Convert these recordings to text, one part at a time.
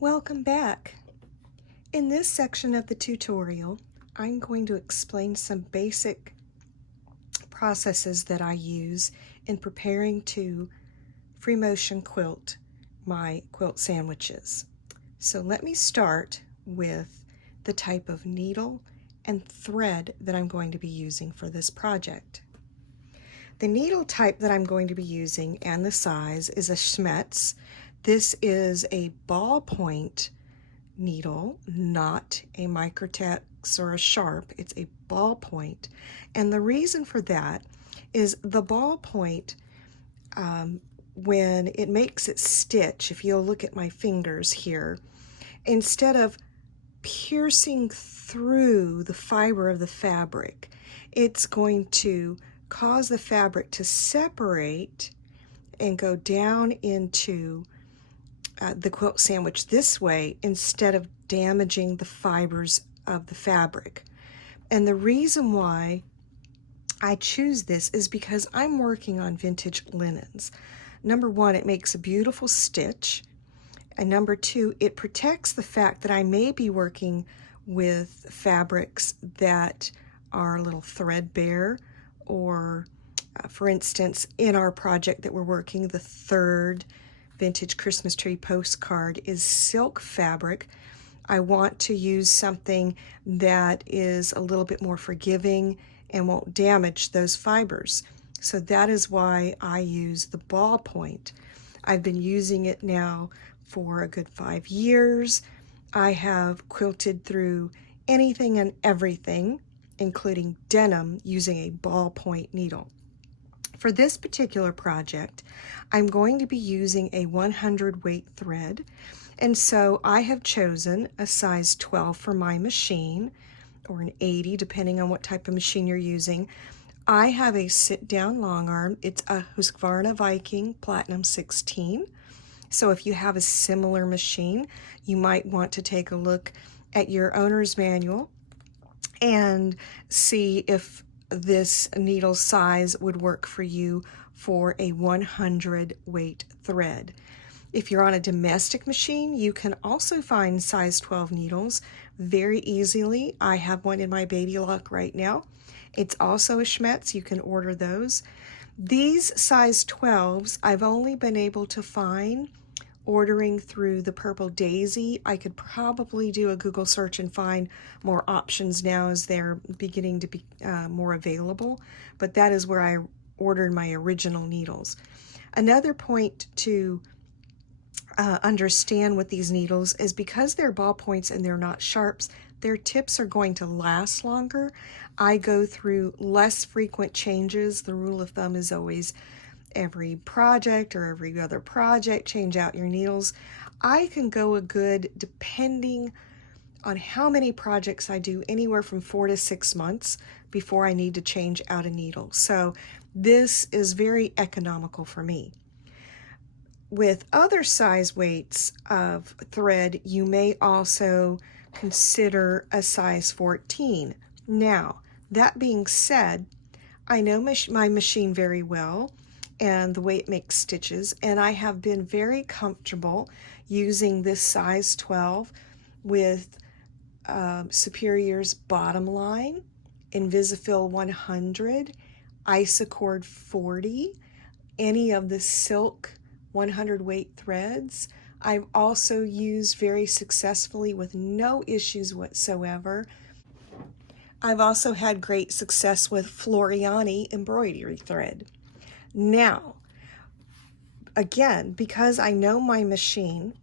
Welcome back. In this section of the tutorial, I'm going to explain some basic processes that I use in preparing to free motion quilt my quilt sandwiches. So let me start with the type of needle and thread that I'm going to be using for this project. The needle type that I'm going to be using and the size is a Schmetz. This is a ballpoint needle, not a Microtex or a Sharp. It's a ballpoint. And the reason for that is the ballpoint, when it makes it stitch, if you'll look at my fingers here, instead of piercing through the fiber of the fabric, it's going to cause the fabric to separate and go down into the quilt sandwich this way instead of damaging the fibers of the fabric. And the reason why I choose this is because I'm working on vintage linens. Number one, it makes a beautiful stitch. And number two, it protects the fact that I may be working with fabrics that are a little threadbare, or for instance, in our project that we're working, the third vintage Christmas tree postcard is silk fabric. I want to use something that is a little bit more forgiving and won't damage those fibers. So that is why I use the ballpoint. I've been using it now for a good 5 years. I have quilted through anything and everything, including denim, using a ballpoint needle. For this particular project, I'm going to be using a 100 weight thread, and so I have chosen a size 12 for my machine, or an 80 depending on what type of machine you're using. I have a sit-down long arm. It's a Husqvarna Viking Platinum 16. So if you have a similar machine, you might want to take a look at your owner's manual and see if this needle size would work for you for a 100 weight thread. If you're on a domestic machine, you can also find size 12 needles very easily. I have one in my baby lock right now. It's also a Schmetz. You can order those. These size 12s I've only been able to find ordering through the Purple Daisy. I could probably do a Google search and find more options now as they're beginning to be more available, but that is where I ordered my original needles. Another point to understand with these needles is because they're ballpoints and they're not sharps, their tips are going to last longer. I go through less frequent changes. The rule of thumb is always every project or every other project, change out your needles. I can go a good, depending on how many projects I do, anywhere from 4 to 6 months before I need to change out a needle. So this is very economical for me. With other size weights of thread, you may also consider a size 14. Now, that being said, I know my machine very well and the way it makes stitches, and I have been very comfortable using this size 12 with Superior's Bottom Line, Invisifil 100, Isacord 40, any of the silk 100 weight threads. I've also used very successfully with no issues whatsoever. I've also had great success with Floriani embroidery thread. Now, again, because I know my machine,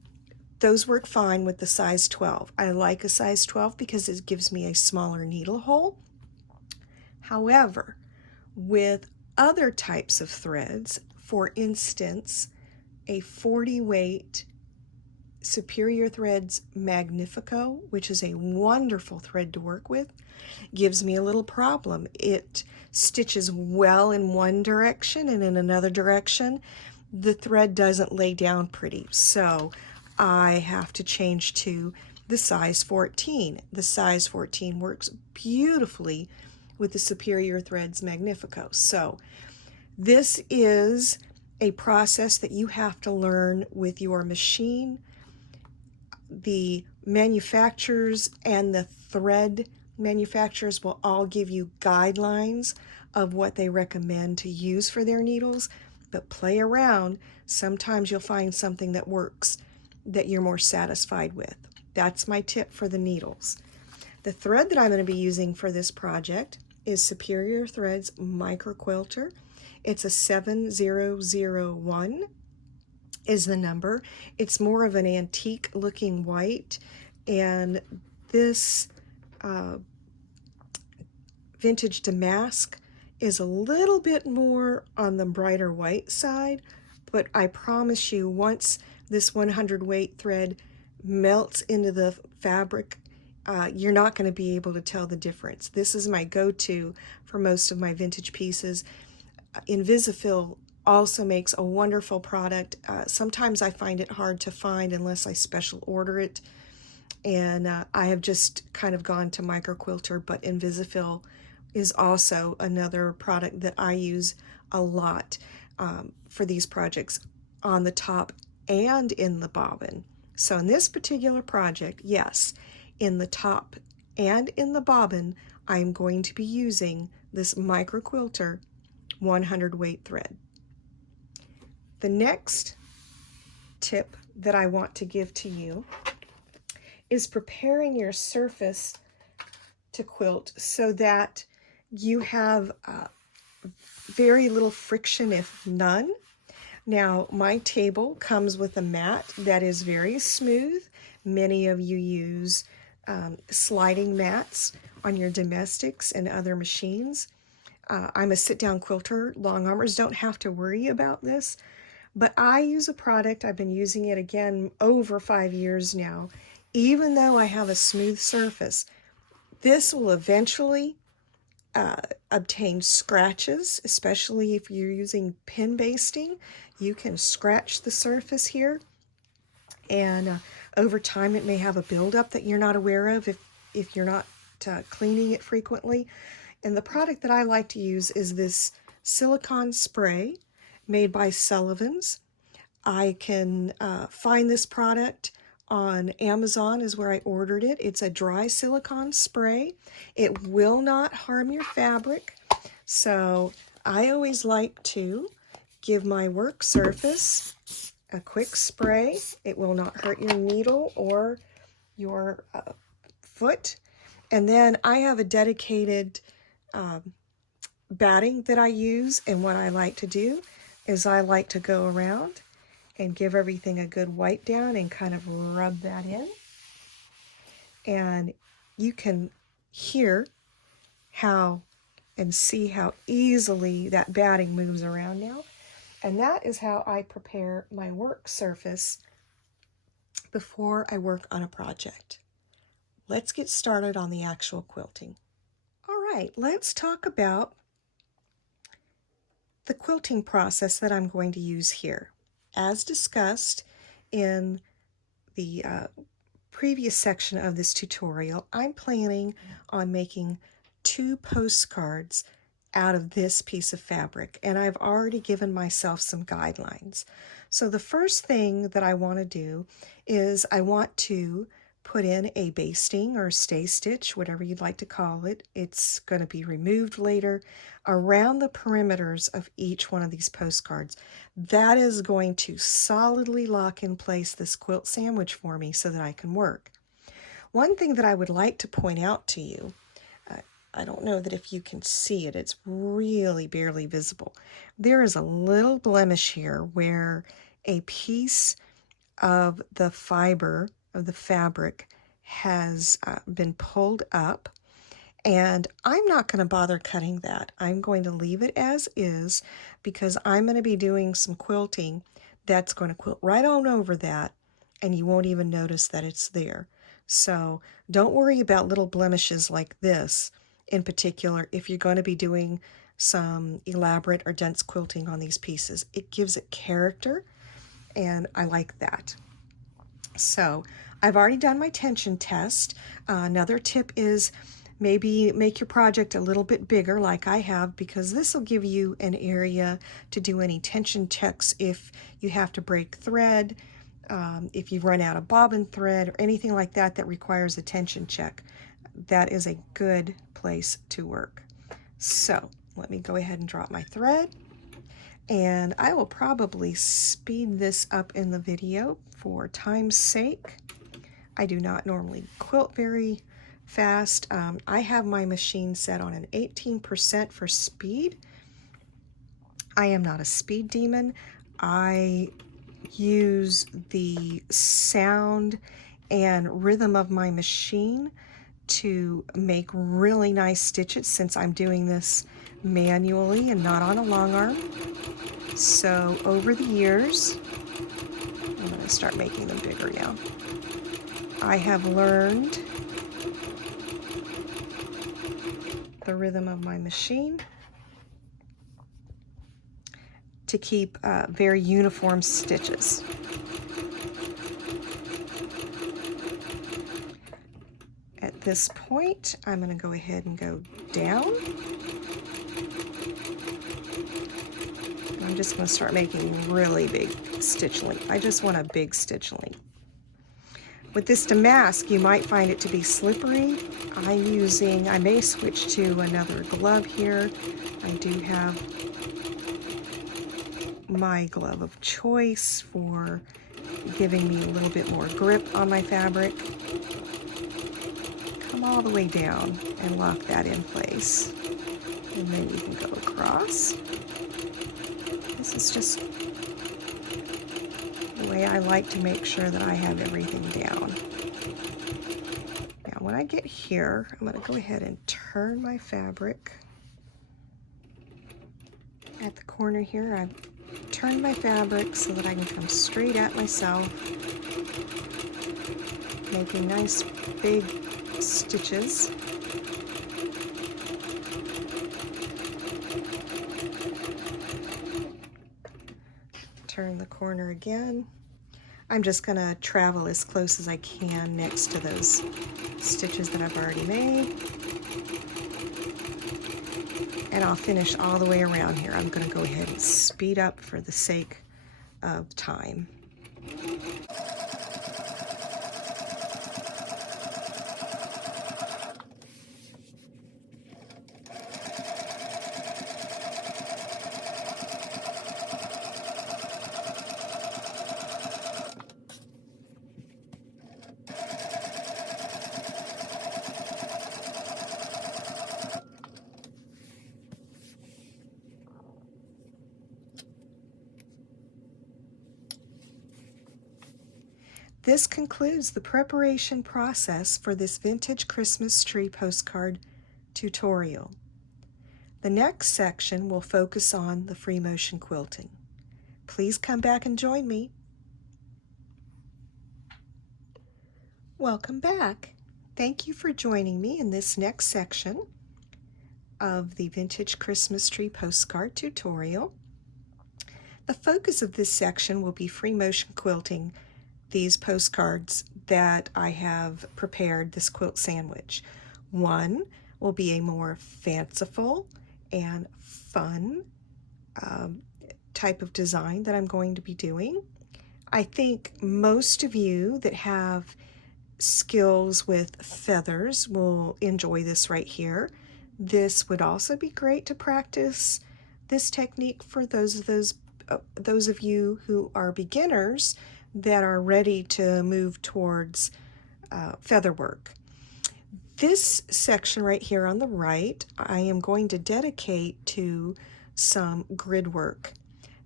those work fine with the size 12. I like a size 12 because it gives me a smaller needle hole. However, with other types of threads, for instance, a 40 weight Superior Threads Magnifico, which is a wonderful thread to work with, gives me a little problem. It stitches well in one direction, and in another direction the thread doesn't lay down pretty. So I have to change to the size 14. The size 14 works beautifully with the Superior Threads Magnifico. So this is a process that you have to learn with your machine. the manufacturers and the thread manufacturers will all give you guidelines of what they recommend to use for their needles, but play around. Sometimes you'll find something that works that you're more satisfied with. That's my tip for the needles. The thread that I'm going to be using for this project is Superior Threads Micro Quilter. It's a 7001 is the number. It's more of an antique looking white, and this vintage damask is a little bit more on the brighter white side, but I promise you, once this 100 weight thread melts into the fabric, you're not going to be able to tell the difference. This is my go-to for most of my vintage pieces. Invisifil also makes a wonderful product. Sometimes I find it hard to find unless I special order it, and I have just kind of gone to Micro Quilter, but Invisifil is also another product that I use a lot for these projects on the top and in the bobbin. So in this particular project, yes, in the top and in the bobbin, I'm going to be using this Micro Quilter 100 weight thread. The next tip that I want to give to you is preparing your surface to quilt so that you have very little friction, if none. Now, my table comes with a mat that is very smooth. Many of you use sliding mats on your domestics and other machines. I'm a sit-down quilter. Long armers don't have to worry about this, but I use a product, I've been using it again over 5 years now. Even though I have a smooth surface, this will eventually obtain scratches, especially if you're using pin basting. You can scratch the surface here, and over time it may have a buildup that you're not aware of if you're not cleaning it frequently. And the product that I like to use is this silicone spray made by Sullivan's. I can find this product on Amazon is where I ordered it. It's a dry silicone spray. It will not harm your fabric. So I always like to give my work surface a quick spray. It will not hurt your needle or your foot. And then I have a dedicated batting that I use, and what I like to do is I like to go around and give everything a good wipe down and kind of rub that in. And you can hear how and see how easily that batting moves around now. And that is how I prepare my work surface before I work on a project. Let's get started on the actual quilting. All right, let's talk about the quilting process that I'm going to use here. As discussed in the previous section of this tutorial, I'm planning on making 2 postcards out of this piece of fabric, and I've already given myself some guidelines. So the first thing that I want to do is I want to put in a basting or stay stitch, whatever you'd like to call it. It's going to be removed later around the perimeters of each one of these postcards. That is going to solidly lock in place this quilt sandwich for me so that I can work. One thing that I would like to point out to you, I don't know that if you can see it, it's really barely visible. There is a little blemish here where a piece of the fiber of the fabric has been pulled up, and I'm not going to bother cutting that. I'm going to leave it as is because I'm going to be doing some quilting that's going to quilt right on over that, and you won't even notice that it's there. So don't worry about little blemishes like this in particular if you're going to be doing some elaborate or dense quilting on these pieces. It gives it character, and I like that. So I've already done my tension test. Another tip is maybe make your project a little bit bigger like I have, because this will give you an area to do any tension checks if you have to break thread. If you run out of bobbin thread or anything like that that requires a tension check, that is a good place to work. So let me go ahead and drop my thread, and I will probably speed this up in the video for time's sake. I do not normally quilt very fast. I have my machine set on an 18% for speed. I am not a speed demon. I use the sound and rhythm of my machine to make really nice stitches, since I'm doing this manually and not on a long arm. So over the years, I'm going to start making them bigger now. I have learned the rhythm of my machine to keep very uniform stitches. At this point, I'm going to go ahead and go down. I'm just going to start making really big stitch length. I just want a big stitch length. With this damask, you might find it to be slippery. I may switch to another glove here. I do have my glove of choice for giving me a little bit more grip on my fabric. Come all the way down and lock that in place. And then you can go across. This is just the way I like to make sure that I have everything down. Now when I get here, I'm going to go ahead and turn my fabric. At the corner here, I've turned my fabric so that I can come straight at myself, making nice big stitches. Turn the corner again. I'm just going to travel as close as I can next to those stitches that I've already made. And I'll finish all the way around here. I'm going to go ahead and speed up for the sake of time. This concludes the preparation process for this vintage Christmas tree postcard tutorial. The next section will focus on the free motion quilting. Please come back and join me. Welcome back. Thank you for joining me in this next section of the vintage Christmas tree postcard tutorial. The focus of this section will be free motion quilting these postcards that I have prepared, this quilt sandwich. One will be a more fanciful and fun type of design that I'm going to be doing. I think most of you that have skills with feathers will enjoy this right here. This would also be great to practice this technique for those of you who are beginners that are ready to move towards feather work. This section right here on the right, I am going to dedicate to some grid work.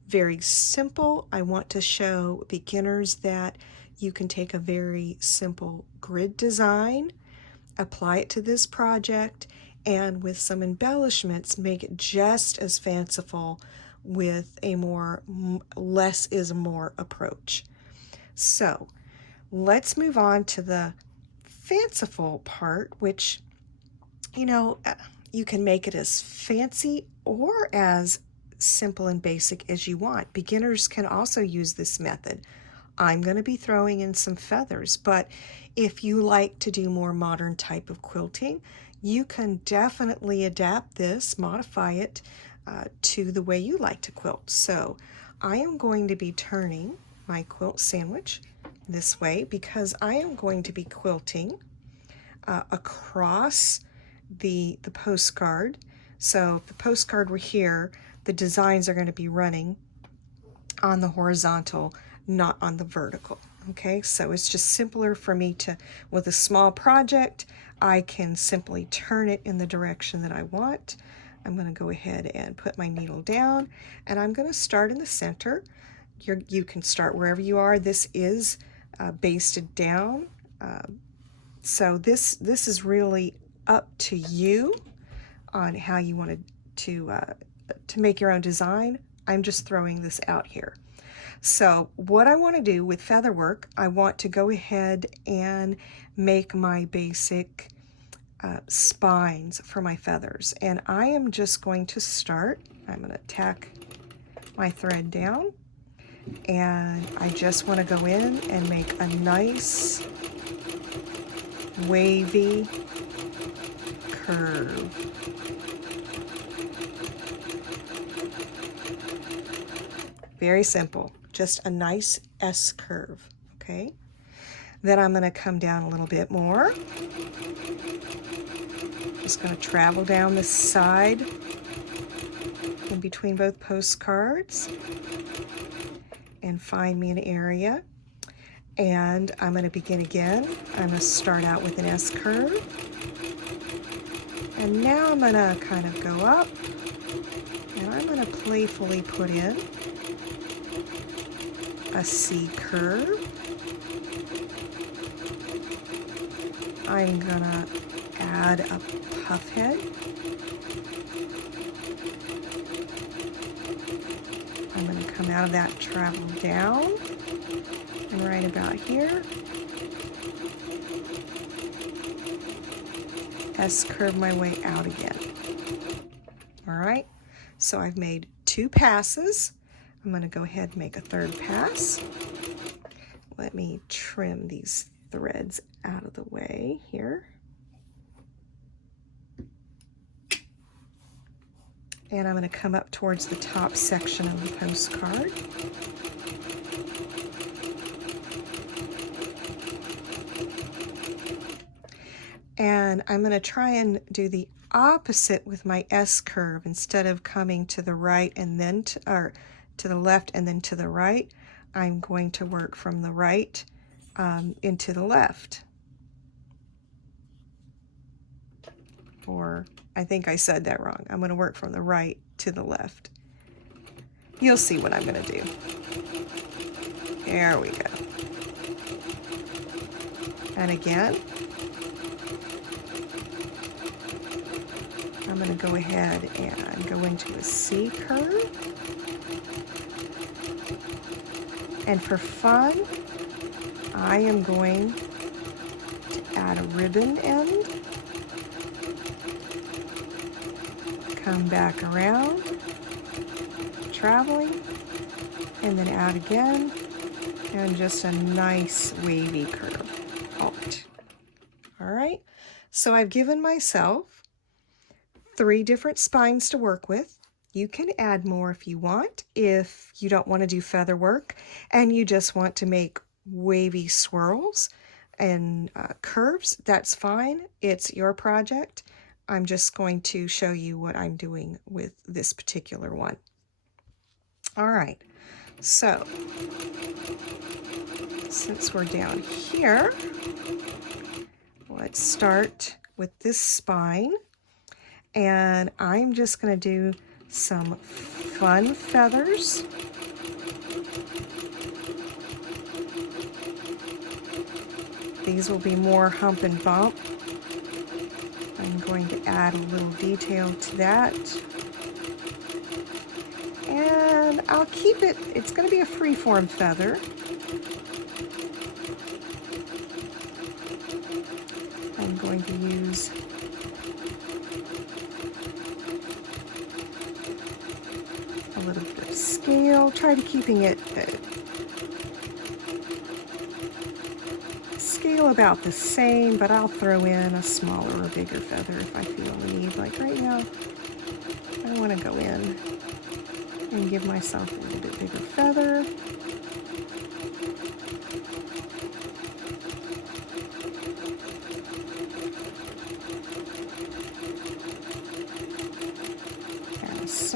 Very simple. I want to show beginners that you can take a very simple grid design, apply it to this project, and with some embellishments, make it just as fanciful with a more less is more approach. So let's move on to the fanciful part, which, you know, you can make it as fancy or as simple and basic as you want. Beginners can also use this method. I'm going to be throwing in some feathers, but if you like to do more modern type of quilting, you can definitely adapt this, modify it to the way you like to quilt. So I am going to be turning my quilt sandwich this way because I am going to be quilting across the postcard. So if the postcard were here, the designs are going to be running on the horizontal, not on the vertical. Okay, so it's just simpler for me to, with a small project, I can simply turn it in the direction that I want. I'm going to go ahead and put my needle down, and I'm going to start in the center. You can start wherever you are. This is basted down, so this is really up to you on how you want to make your own design. I'm just throwing this out here. So what I want to do with feather work, I want to go ahead and make my basic spines for my feathers. And I am just going to start, I'm going to tack my thread down, and I just want to go in and make a nice wavy curve. Very simple, just a nice S curve, okay? Then I'm going to come down a little bit more. Just going to travel down the side in between both postcards and find me an area. And I'm going to begin again. I'm going to start out with an S curve. And now I'm going to kind of go up, and I'm going to playfully put in a C curve. I'm gonna add a puff head. I'm gonna come out of that, travel down, and right about here, S curve my way out again. All right, so I've made 2 passes. I'm going to go ahead and make a 3rd pass. Let me trim these threads out of the way here. And I'm going to come up towards the top section of the postcard. And I'm going to try and do the opposite with my S curve. Instead of coming to the right and then to the left and then to the right, I'm going to work from the right into the left. Or I think I said that wrong. I'm going to work from the right to the left. You'll see what I'm going to do. There we go. And again, I'm going to go ahead and go into a C curve. And for fun, I am going to add a ribbon end, come back around, traveling, and then add again, and just a nice wavy curve out. All right, so I've given myself 3 different spines to work with. You can add more if you want. If you don't want to do feather work and you just want to make wavy swirls and curves, that's fine. It's your project. I'm just going to show you what I'm doing with this particular one. All right, so since we're down here, let's start with this spine. And I'm just going to do some fun feathers. These will be more hump and bump. I'm going to add a little detail to that. And I'll keep it, it's going to be a free-form feather. I'm going to use a little bit of scale. Try to keeping it scale about the same, but I'll throw in a smaller or bigger feather if I feel the need. Like right now, I want to go in and give myself a little bit bigger feather.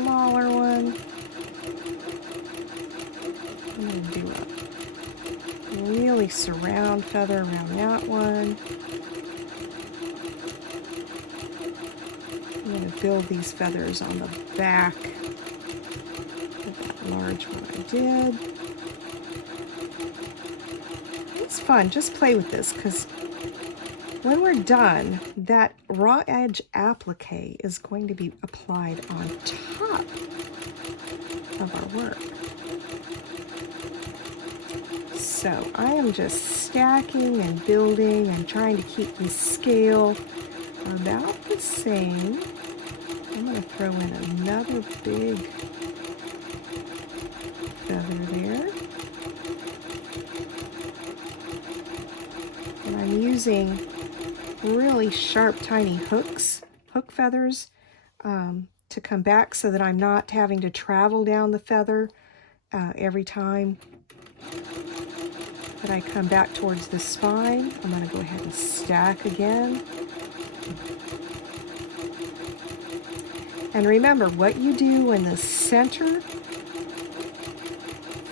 smaller one. I'm going to do a really surround feather around that one. I'm going to build these feathers on the back of that large one I did. It's fun, just play with this, because when we're done, that raw edge applique is going to be applied on top of our work. So I am just stacking and building and trying to keep the scale about the same. I'm going to throw in another big feather there. And I'm using really sharp, tiny hook feathers to come back so that I'm not having to travel down the feather every time that I come back towards the spine. I'm going to go ahead and stack again. And remember, what you do in the center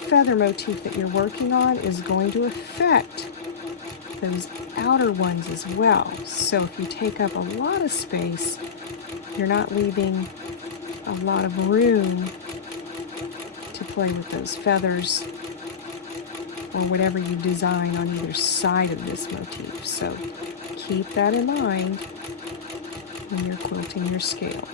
feather motif that you're working on is going to affect those outer ones as well. So if you take up a lot of space, you're not leaving a lot of room to play with those feathers or whatever you design on either side of this motif. So keep that in mind when you're quilting your scale.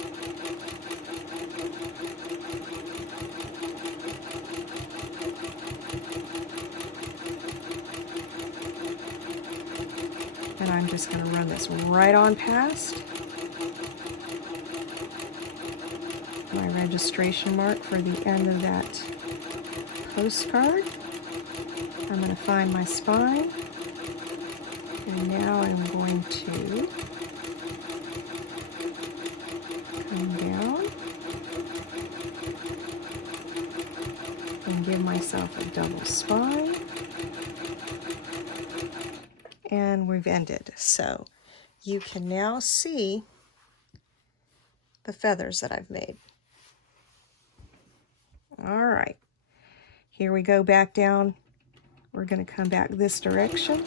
And I'm just going to run this right on past my registration mark for the end of that postcard. I'm going to find my spine, and now I'm going to come down and give myself a double spine. And we've ended. So you can now see the feathers that I've made. All right, here we go back down. We're going to come back this direction.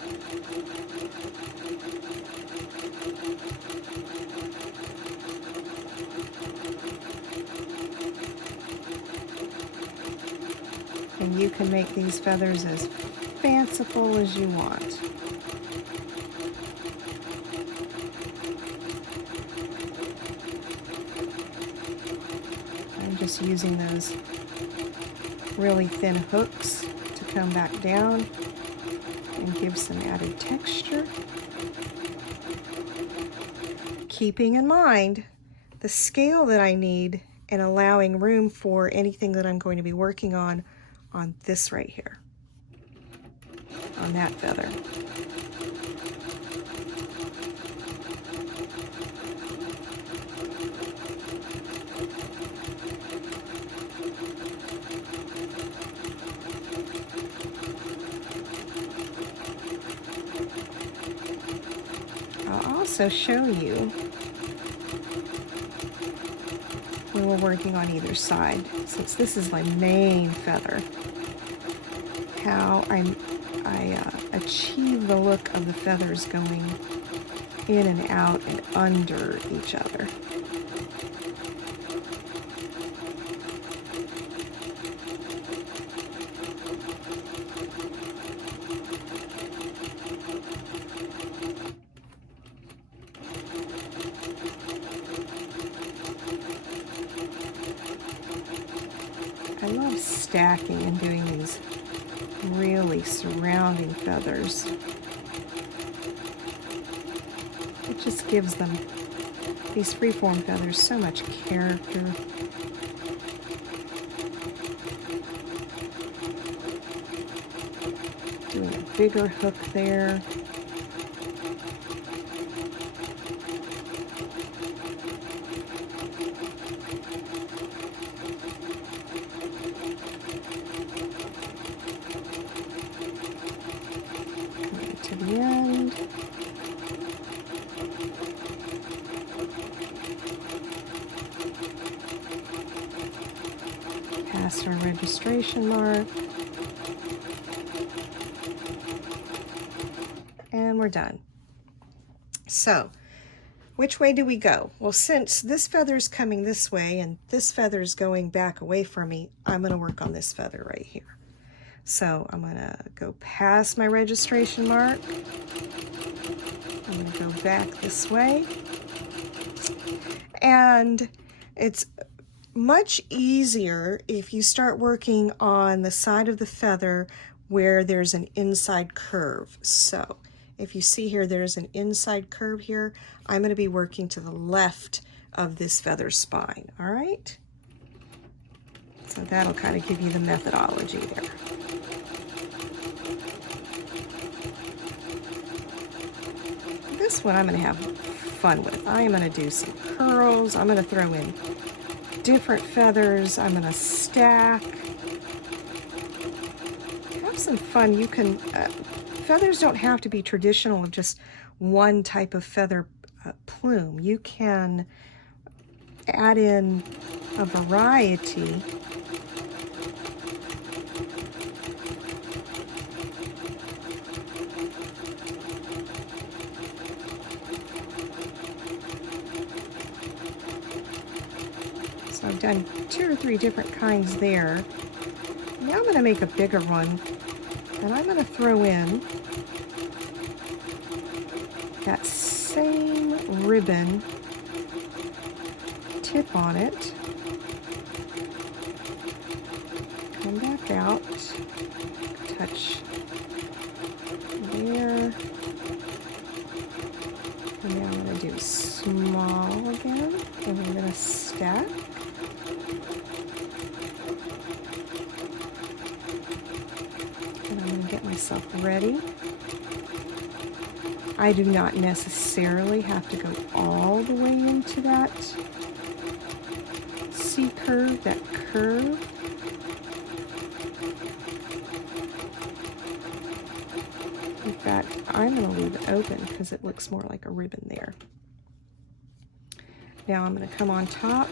And you can make these feathers as fanciful as you want. I'm just using those really thin hooks to come back down and give some added texture. Keeping in mind the scale that I need and allowing room for anything that I'm going to be working on this right here, on that feather. I'll also show you when we're working on either side, since this is my main feather, how I achieve the look of the feathers going in and out and under each other. I love stacking and doing these really surrounding feathers. It just gives them, these freeform feathers, so much character. Doing a bigger hook there. To the end. past our registration mark. And we're done. So, which way do we go? Well, since this feather's coming this way and this feather's going back away from me, I'm going to work on this feather right here. So I'm going to go past my registration mark. I'm going to go back this way. And it's much easier if you start working on the side of the feather where there's an inside curve. So if you see here, there's an inside curve here. I'm going to be working to the left of this feather spine, all right? So that'll kind of give you the methodology there. This one I'm going to have fun with. I am going to do some curls. I'm going to throw in different feathers. I'm going to stack. Have some fun. You can, feathers don't have to be traditional of just one type of feather plume. You can add in a variety. So I've done 2 or 3 different kinds there. Now I'm going to make a bigger one, and I'm going to throw in that same ribbon tip on it. Come back out, touch there. And now I'm going to do small again, and I'm going to stack. And I'm going to get myself ready. I do not necessarily have to go all the way into that C curve, that curve. In fact, I'm going to leave it open because it looks more like a ribbon there. Now I'm going to come on top,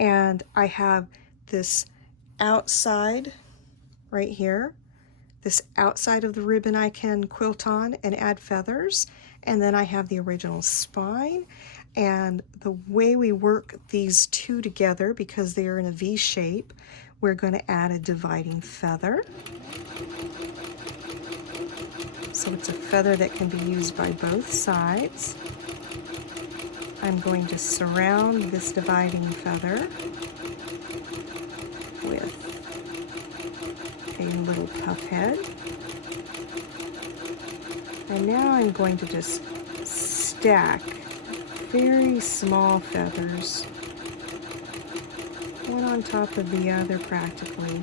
and I have this outside right here. This outside of the ribbon I can quilt on and add feathers, and then I have the original spine. And the way we work these two together, because they are in a V shape, we're going to add a dividing feather. So it's a feather that can be used by both sides. I'm going to surround this dividing feather with a little puff head. And now I'm going to just stack very small feathers, one on top of the other practically.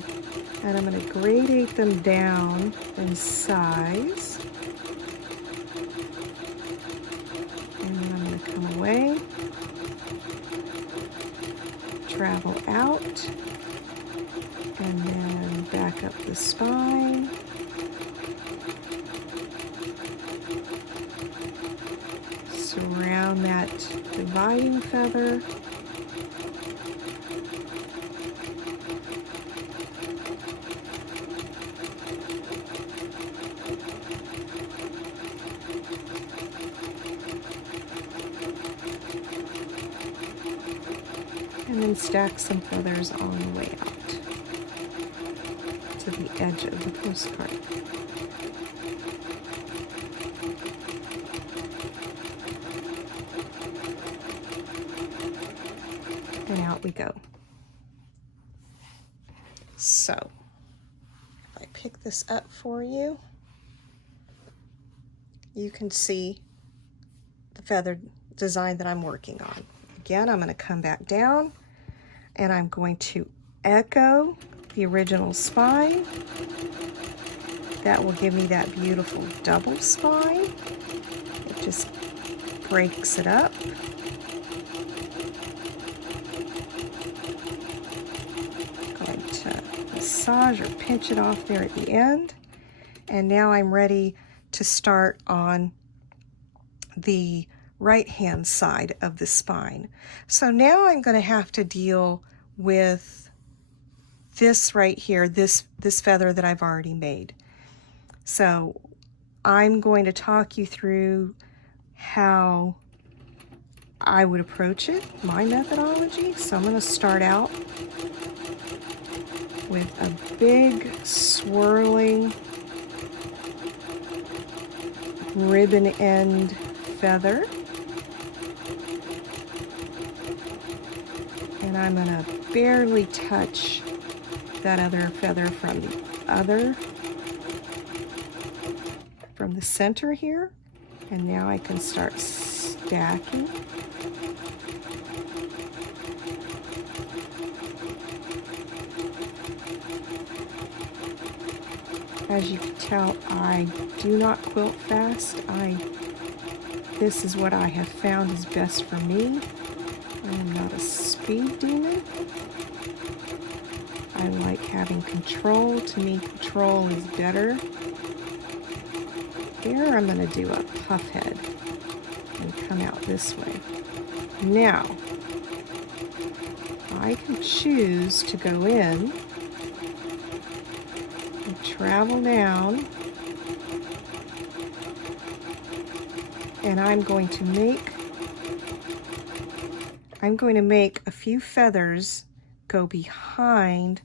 And I'm going to gradate them down in size. And then I'm going to come away, travel out, and then back up the spine. Surround that dividing feather. And then stack some feathers on the way out to the edge of the postcard. And out we go. So, if I pick this up for you, you can see the feather design that I'm working on. Again, I'm going to come back down, and I'm going to echo the original spine. That will give me that beautiful double spine. It just breaks it up. Going to massage or pinch it off there at the end. And now I'm ready to start on the right hand side of the spine. So now I'm going to have to deal with this right here, this feather that I've already made. So I'm going to talk you through how I would approach it, my methodology. So I'm going to start out with a big swirling ribbon end feather. And I'm going to barely touch that other feather from the center here. And now I can start stacking. As you can tell, I do not quilt fast. This is what I have found is best for me. I am not a speed demon. I like having control. To me, control is better. Here, I'm going to do a puff head and come out this way. Now, I can choose to go in and travel down, and I'm going to make a few feathers go behind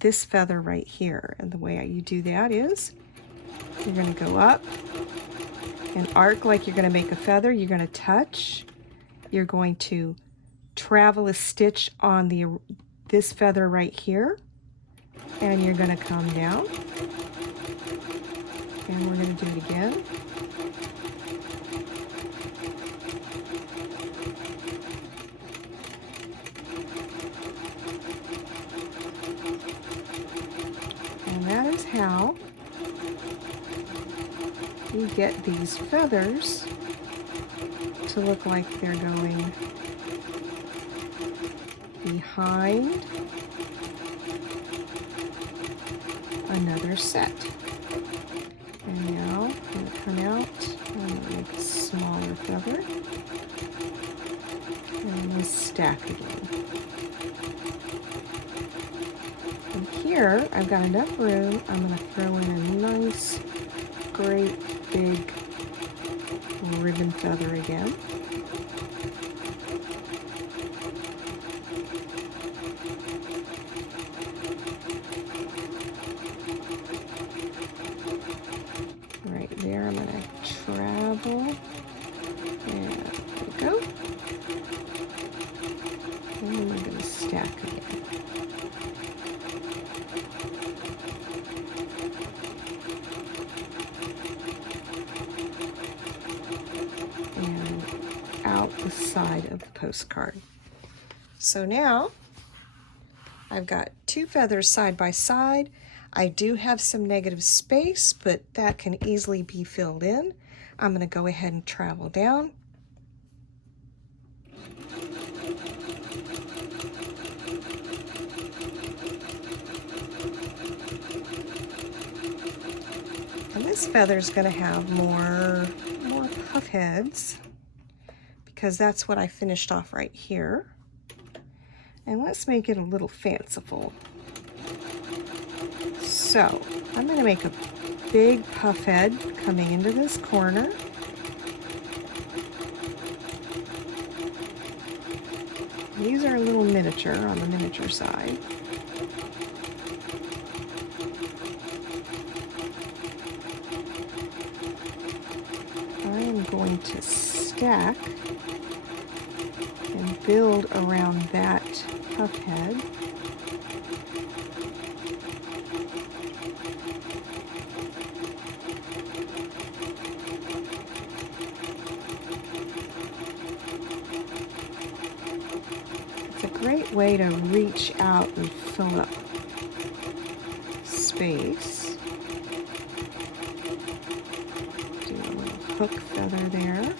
this feather right here. And the way you do that is you're going to go up and arc like you're going to make a feather. You're going to touch. You're going to travel a stitch on this feather right here, and you're going to come down, and we're going to do it again. And that is how you get these feathers to look like they're going behind another set. And now I'm going to come out, I'm going to make a smaller feather, and we'll stack again. And here I've got enough room. I'm going to throw in a nice, great big ribbon feather again. Right there, I'm going to travel, and there we go. And then we're going to stack again. And out the side of the postcard. So now I've got two feathers side by side. I do have some negative space, but that can easily be filled in. I'm going to go ahead and travel down. And this feather is going to have more puff heads, because that's what I finished off right here. And let's make it a little fanciful. So I'm going to make a big puff head coming into this corner. These are a little miniature on the miniature side. I am going to stack and build around that puff head. It's a great way to reach out and fill up space. Do a little hook feather there.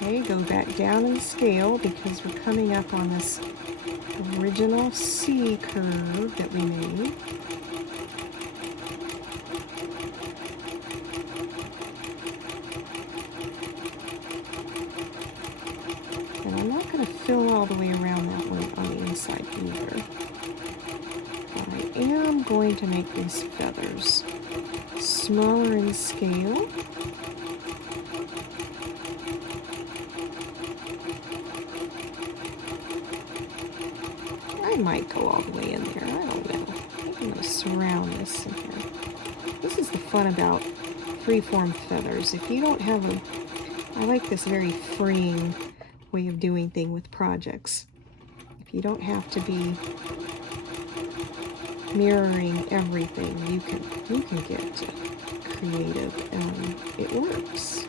Okay, go back down and scale, because we're coming up on this original C curve that we made. And I'm not going to fill all the way around that one on the inside either. I am going to make these feathers smaller in scale. I might go all the way in there. I don't know. I'm going to surround this in here. This is the fun about freeform feathers. If you don't have a... I like this very freeing way of doing things with projects. If you don't have to be mirroring everything, you can get creative, and it works.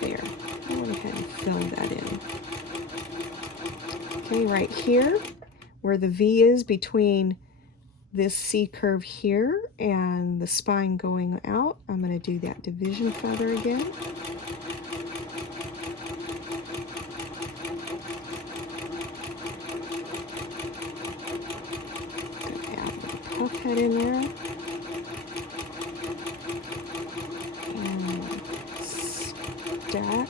There, I went ahead and filled that in. Okay, right here, where the V is between this C curve here and the spine going out, I'm going to do that division feather again. Puff head in there, and stack.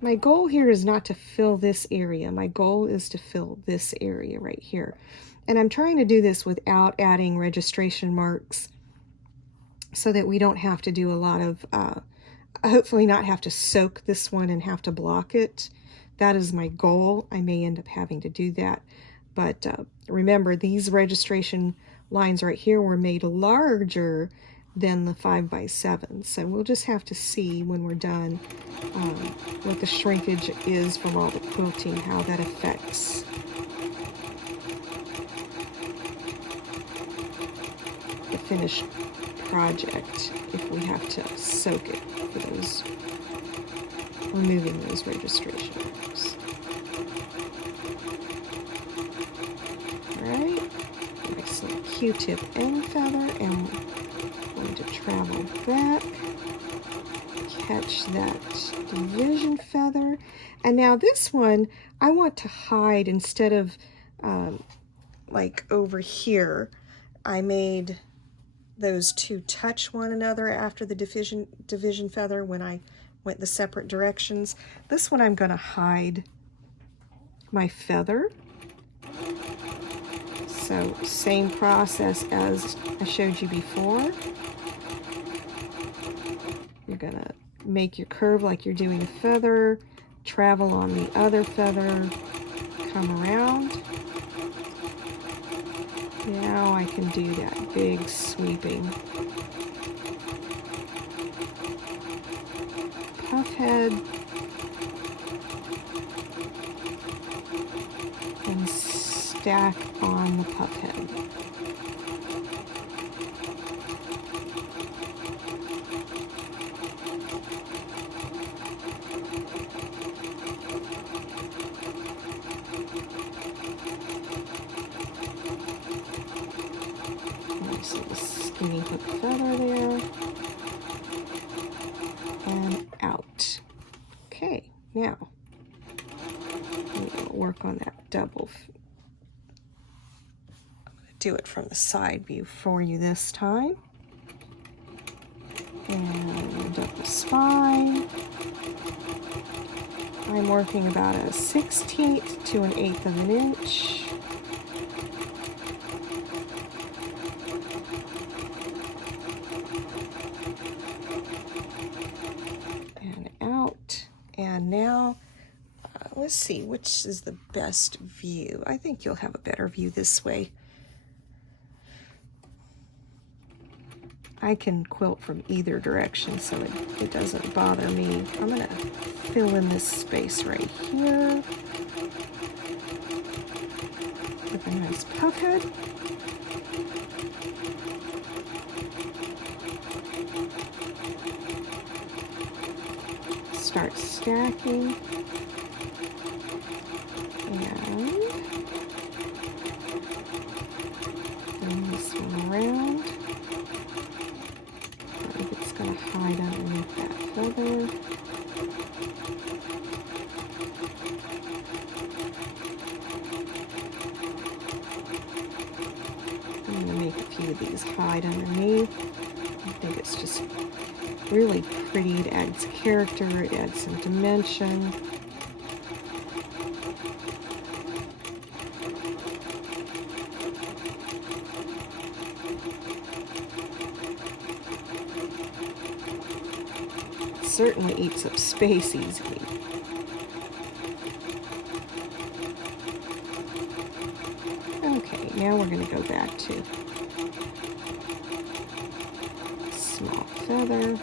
My goal here is not to fill this area. My goal is to fill this area right here. And I'm trying to do this without adding registration marks so that we don't have to do a lot of, hopefully not have to soak this one and have to block it. That is my goal. I may end up having to do that. But remember, these registration lines right here were made larger than the 5x7. So we'll just have to see when we're done what the shrinkage is from all the quilting, how that affects the finished project if we have to soak it for those, removing those registration marks. Alright, nice little Q-tip end feather, and we're going to travel back, catch that division feather, and now this one I want to hide. Instead of like over here, I made those two touch one another after the division feather when I went the separate directions. This one I'm going to hide my feather. So same process as I showed you before. You're going to make your curve like you're doing a feather, travel on the other feather, come around. Now I can do that big sweeping puff head and stack on the puff head. Nice little skinny hook feather there. And out. Okay, now we'll work on that double. I'm going to do it from the side view for you this time. And double spine. I'm working about a 1/16 to an 1/8 of an inch. And out. And now, let's see, which is the best view? I think you'll have a better view this way. I can quilt from either direction, so it doesn't bother me. I'm going to fill in this space right here with a nice puff head. Start stacking. And bring this one around. I think it's going to hide underneath that feather. I'm going to make a few of of these hide underneath. I think it's just really pretty. It adds character, it adds some dimension. It certainly eats up space easily. Okay, now we're going to go back to small feather.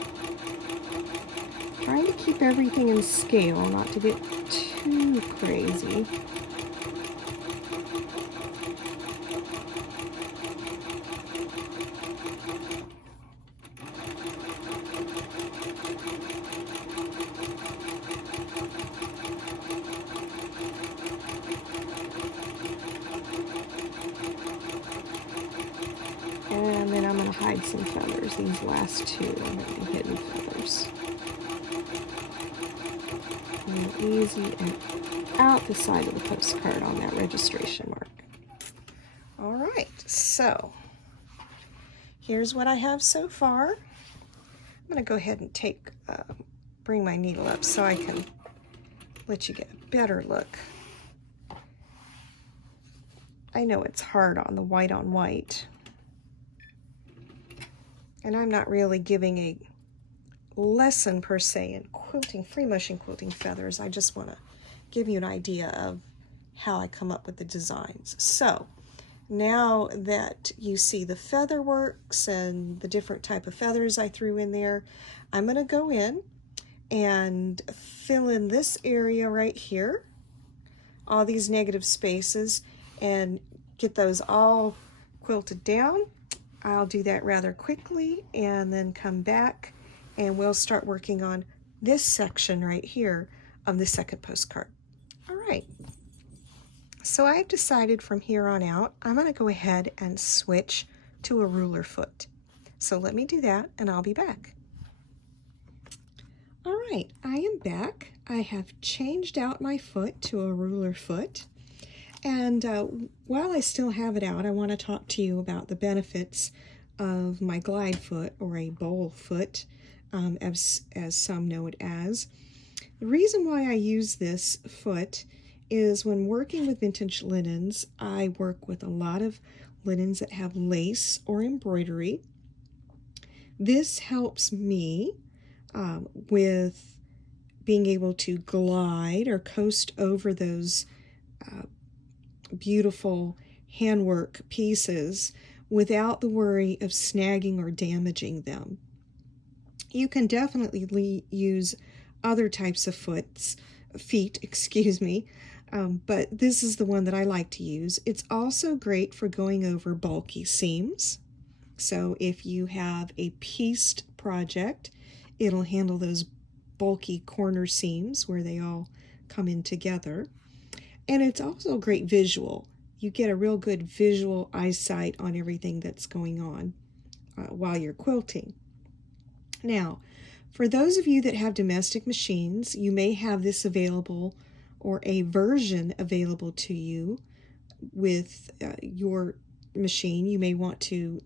Trying to keep everything in scale, not to get too crazy. And then I'm going to hide some feathers. These last two are going to be hidden feathers. And easy and out the side of the postcard on that registration mark. All right, so here's what I have so far. I'm going to go ahead and bring my needle up so I can let you get a better look. I know it's hard on the white on white. And I'm not really giving a lesson per se in quilting, free motion quilting feathers. I just want to give you an idea of how I come up with the designs. So now that you see the feather works and the different type of feathers I threw in there, I'm going to go in and fill in this area right here, all these negative spaces, and get those all quilted down. I'll do that rather quickly and then come back and we'll start working on this section right here of the second postcard. All right, so I've decided from here on out, I'm going to go ahead and switch to a ruler foot. So let me do that and I'll be back. All right, I am back. I have changed out my foot to a ruler foot. And while I still have it out, I want to talk to you about the benefits of my glide foot, or a bowl foot, as some know it as. The reason why I use this foot is when working with vintage linens, I work with a lot of linens that have lace or embroidery. This helps me with being able to glide or coast over those beautiful handwork pieces without the worry of snagging or damaging them. You can definitely use other types of feet, excuse me, but this is the one that I like to use. It's also great for going over bulky seams. So if you have a pieced project, it'll handle those bulky corner seams where they all come in together. And it's also a great visual. You get a real good visual eyesight on everything that's going on while you're quilting. Now, for those of you that have domestic machines, you may have this available, or a version available to you with your machine. You may want to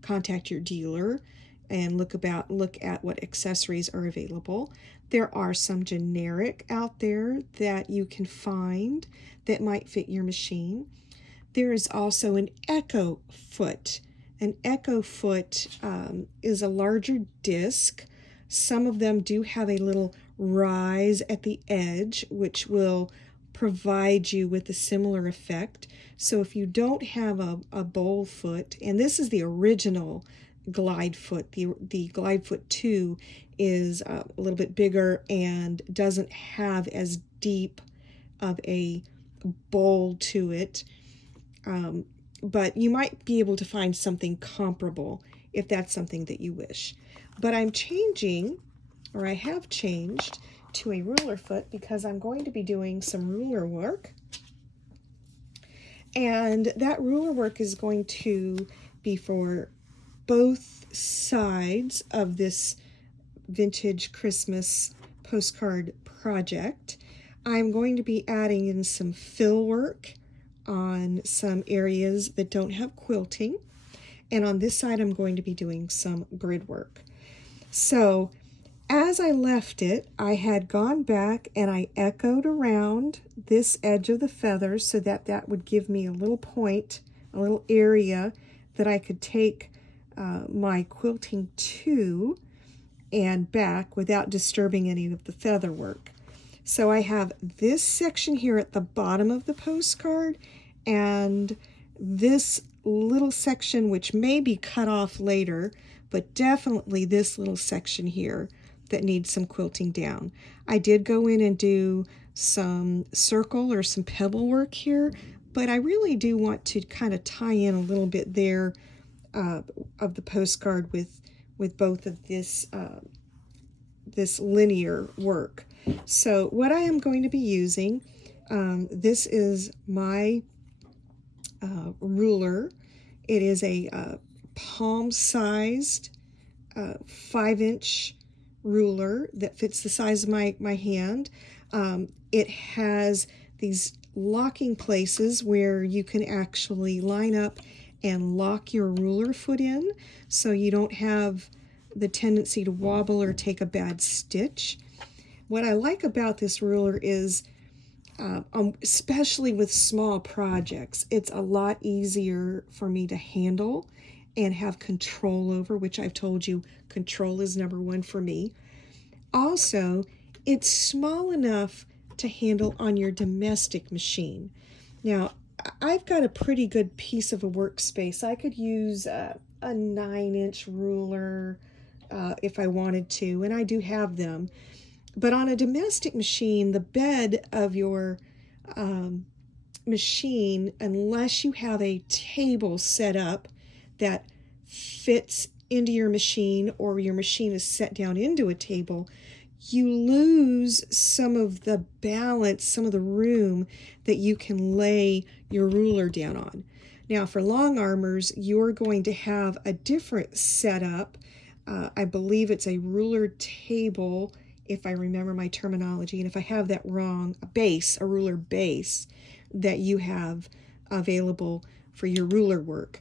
contact your dealer and look at what accessories are available. There are some generic out there that you can find that might fit your machine. There is also an echo foot. An echo foot is a larger disc. Some of them do have a little rise at the edge, which will provide you with a similar effect. So if you don't have a bowl foot, and this is the original glide foot, the glide foot 2 is a little bit bigger and doesn't have as deep of a bowl to it, but you might be able to find something comparable if that's something that you wish. But I'm changing, or I have changed, to a ruler foot because I'm going to be doing some ruler work, and that ruler work is going to be for both sides of this vintage Christmas postcard project. I'm going to be adding in some fill work on some areas that don't have quilting, and on this side I'm going to be doing some grid work. So as I left it, I had gone back and I echoed around this edge of the feather so that that would give me a little point, a little area that I could take my quilting to and back without disturbing any of the feather work. So I have this section here at the bottom of the postcard and this little section which may be cut off later, but definitely this little section here that needs some quilting down. I did go in and do some circle or some pebble work here, but I really do want to kind of tie in a little bit there of the postcard with both of this this linear work. So what I am going to be using, this is my ruler. It is a palm-sized 5-inch ruler that fits the size of my hand. It has these locking places where you can actually line up and lock your ruler foot in so you don't have the tendency to wobble or take a bad stitch. What I like about this ruler is, especially with small projects, it's a lot easier for me to handle and have control over, which I've told you, control is #1 for me. Also, it's small enough to handle on your domestic machine. Now, I've got a pretty good piece of a workspace. I could use a 9-inch ruler if I wanted to, and I do have them. But on a domestic machine, the bed of your machine, unless you have a table set up that fits into your machine or your machine is set down into a table, you lose some of the balance, some of the room that you can lay your ruler down on. Now for long armors, you're going to have a different setup. I believe it's a ruler table, if I remember my terminology, and if I have that wrong, a ruler base that you have available for your ruler work.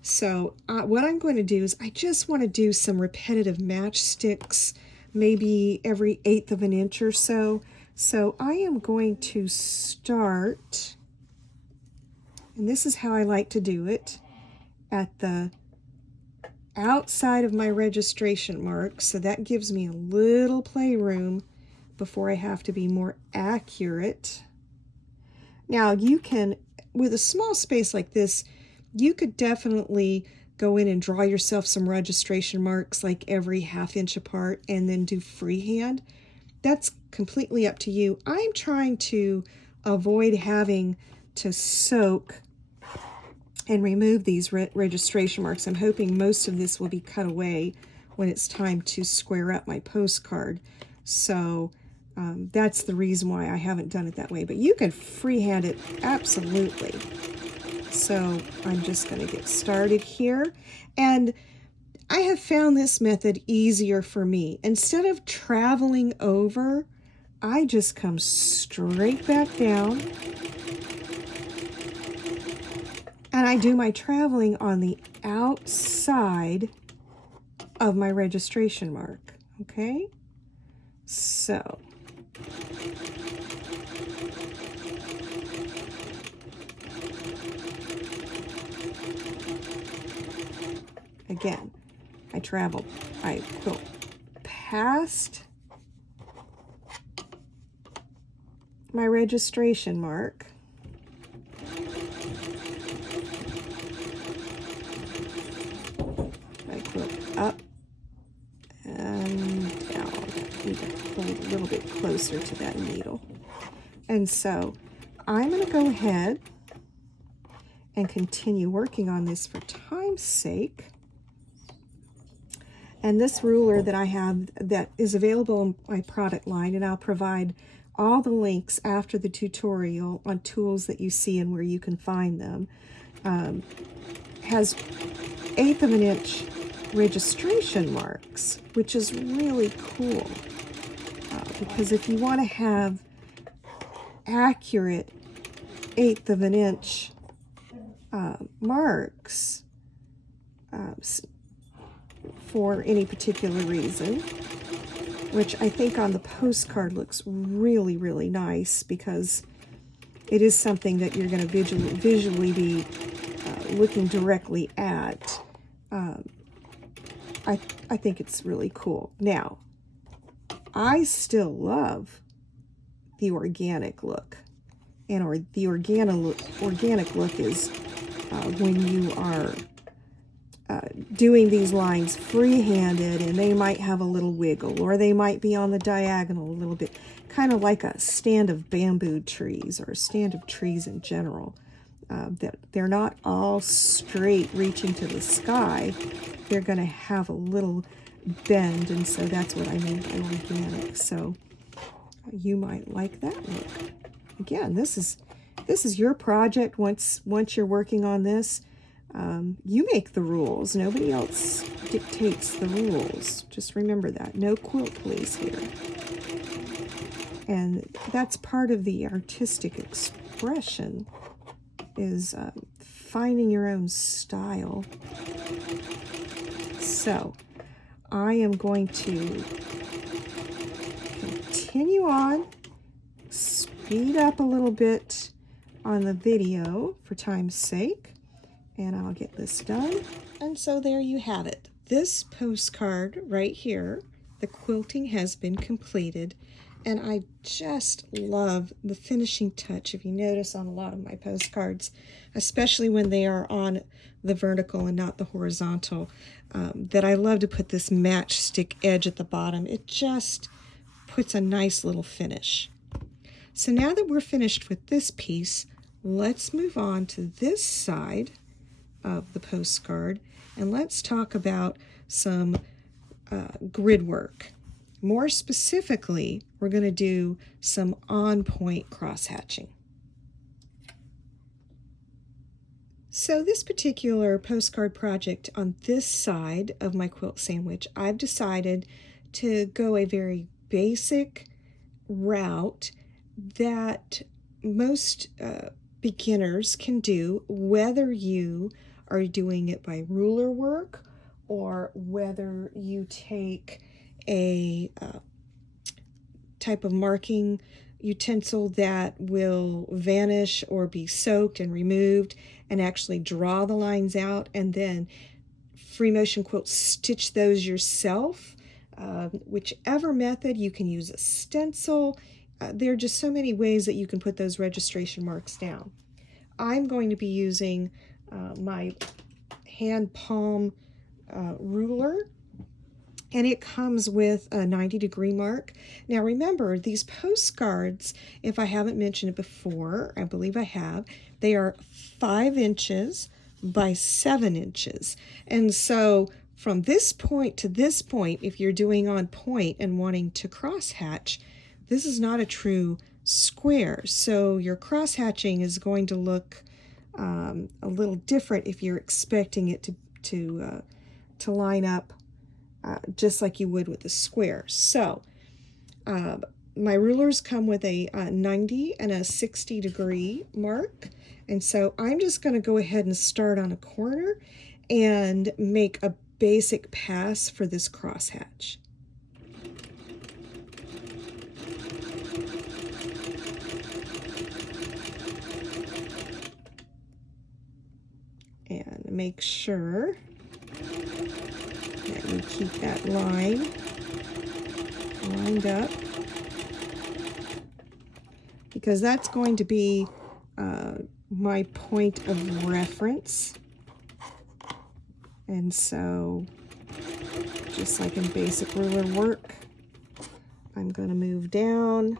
So what I'm going to do is I just want to do some repetitive matchsticks, maybe every 1/8 of an inch or so. So I am going to start, and this is how I like to do it, at the outside of my registration mark, so that gives me a little playroom before I have to be more accurate. Now you can, with a small space like this, you could definitely go in and draw yourself some registration marks like every 1/2 inch apart and then do freehand. That's completely up to you. I'm trying to avoid having to soak and remove these registration marks. I'm hoping most of this will be cut away when it's time to square up my postcard. So that's the reason why I haven't done it that way. But you can freehand it absolutely. So I'm just going to get started here. And I have found this method easier for me. Instead of traveling over, I just come straight back down. And I do my traveling on the outside of my registration mark. Okay? So again, I quilt past my registration mark. I quilt up and down. I need to hold a little bit closer to that needle. And so I'm going to go ahead and continue working on this for time's sake. And this ruler that I have that is available in my product line, and I'll provide all the links after the tutorial on tools that you see and where you can find them, has 1/8 of an inch registration marks, which is really cool. Because if you want to have accurate 1/8 of an inch marks, for any particular reason, which I think on the postcard looks really, really nice because it is something that you're going to visually be looking directly at. I think it's really cool. Now, I still love the organic look. And the organic look is when you are doing these lines free-handed, and they might have a little wiggle, or they might be on the diagonal a little bit, kind of like a stand of bamboo trees or a stand of trees in general. That they're not all straight reaching to the sky. They're going to have a little bend, and so that's what I mean by organic. So you might like that look. Again, this is your project. Once you're working on this, you make the rules. Nobody else dictates the rules. Just remember that. No quilt police here. And that's part of the artistic expression, is finding your own style. So I am going to continue on, speed up a little bit on the video for time's sake, and I'll get this done. And so there you have it. This postcard right here, the quilting has been completed, and I just love the finishing touch. If you notice on a lot of my postcards, especially when they are on the vertical and not the horizontal, that I love to put this matchstick edge at the bottom. It just puts a nice little finish. So now that we're finished with this piece, let's move on to this side of the postcard, and let's talk about some grid work. More specifically, we're going to do some on-point cross-hatching. So this particular postcard project on this side of my quilt sandwich, I've decided to go a very basic route that most beginners can do, whether you are doing it by ruler work or whether you take a type of marking utensil that will vanish or be soaked and removed and actually draw the lines out, and then free motion quilt stitch those yourself. Whichever method, you can use a stencil. There are just so many ways that you can put those registration marks down. I'm going to be using my hand palm ruler, and it comes with a 90-degree mark. Now remember, these postcards, if I haven't mentioned it before, I believe I have, they are 5 inches by 7 inches. And so from this point to this point, if you're doing on point and wanting to cross hatch, this is not a true square. So your cross hatching is going to look a little different if you're expecting it to line up just like you would with a square. So my rulers come with a 90 and a 60-degree mark, and so I'm just going to go ahead and start on a corner and make a basic pass for this crosshatch. And make sure that you keep that line lined up, because that's going to be my point of reference. And so, just like in basic ruler work, I'm going to move down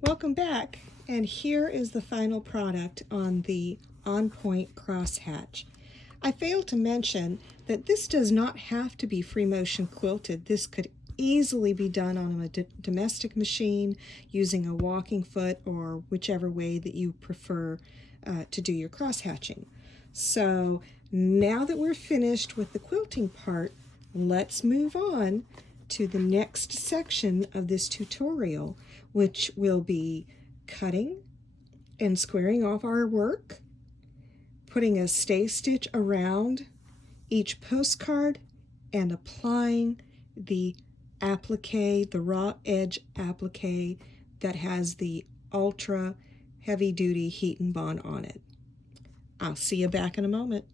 Welcome back, and here is the final product on the On Point crosshatch. I failed to mention that this does not have to be free motion quilted. This could easily be done on a domestic machine using a walking foot or whichever way that you prefer to do your crosshatching. So now that we're finished with the quilting part, let's move on to the next section of this tutorial, which will be cutting and squaring off our work, putting a stay stitch around each postcard, and applying the applique, the raw edge applique that has the ultra heavy duty heat and bond on it. I'll see you back in a moment.